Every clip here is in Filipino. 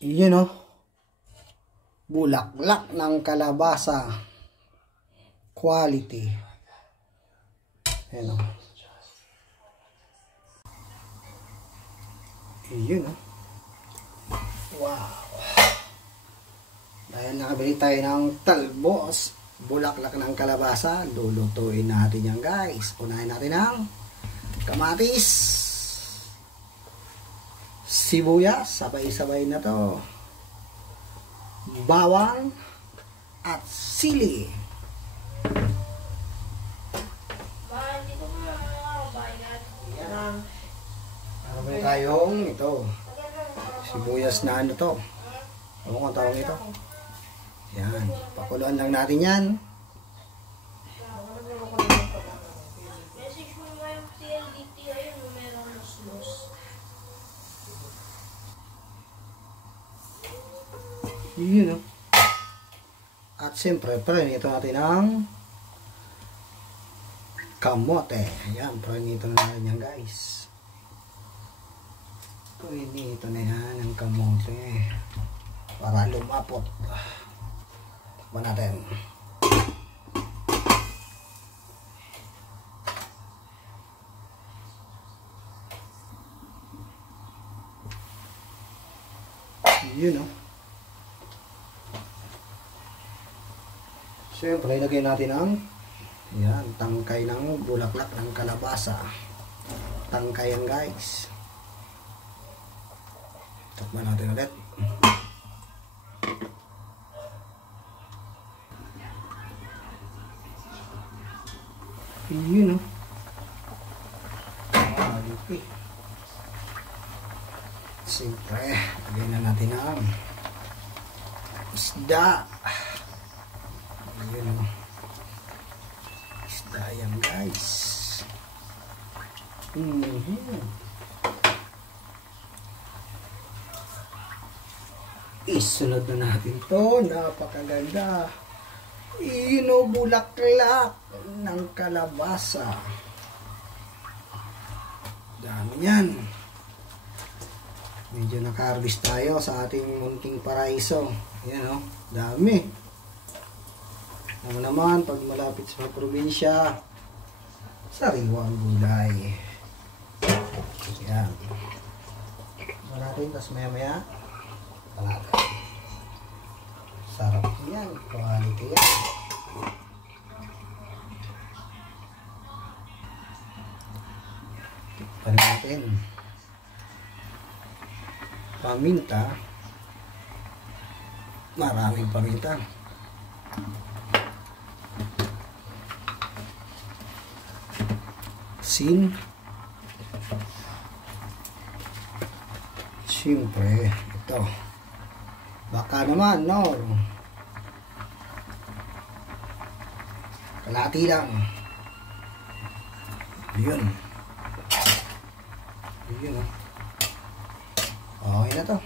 Yun o. Bulaklak ng kalabasa. Quality. Ayan o. Yun o. Wow. Dahil nakabili tayo ng talbos, bulaklak ng kalabasa, lulutuin natin yan guys. Unahin natin ang kamatis, sibuyas, sabay-sabay na to, bawang at sili. Yan. Marami tayong ito, sibuyas na ano to, ano kung tawag ito. Yan, pakuluan lang natin yan. Yun o. At siyempre, pranito natin ang kamote. Ayan, pranito na natin yan guys. Pranito na yan ang kamote. Para lumapot. Takpan natin. Yun o. Siyempre, ilagay natin ang yan, tangkay ng bulaklak ng kalabasa. Tangkay yan guys. Takpan natin ulit. Yun o. Siyempre, lagay na natin ang isda. Yun o. Isda yan guys. Isunod na natin to. Napakaganda. Bulaklak ng kalabasa. Dami yan. Medyo naka-harvest tayo sa ating munting paraiso. Ayan o, dami. Naman pag malapit sa probinsya, sariwang gulay. Ayan. Natin, tapos maya-maya natin. Sarap yan, quality yan. Tikpan natin. Paminta. Maraming paminta. Sin. Siyempre, ito. Baka naman, no? Kalahati lang. Yun. Yun, oh. Okay na to.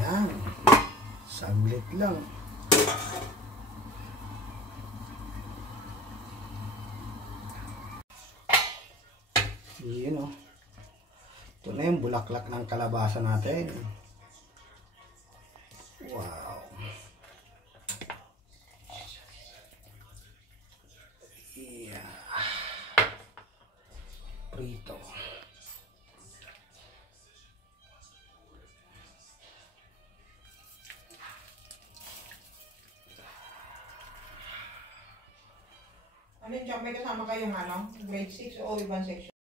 Yan. Saglit lang. Yun o. Ito na yung bulaklak ng kalabasa natin. Wow. Yeah. Prito. Ano yung job? May kasama kayong ano? Grade 6 o ibang section?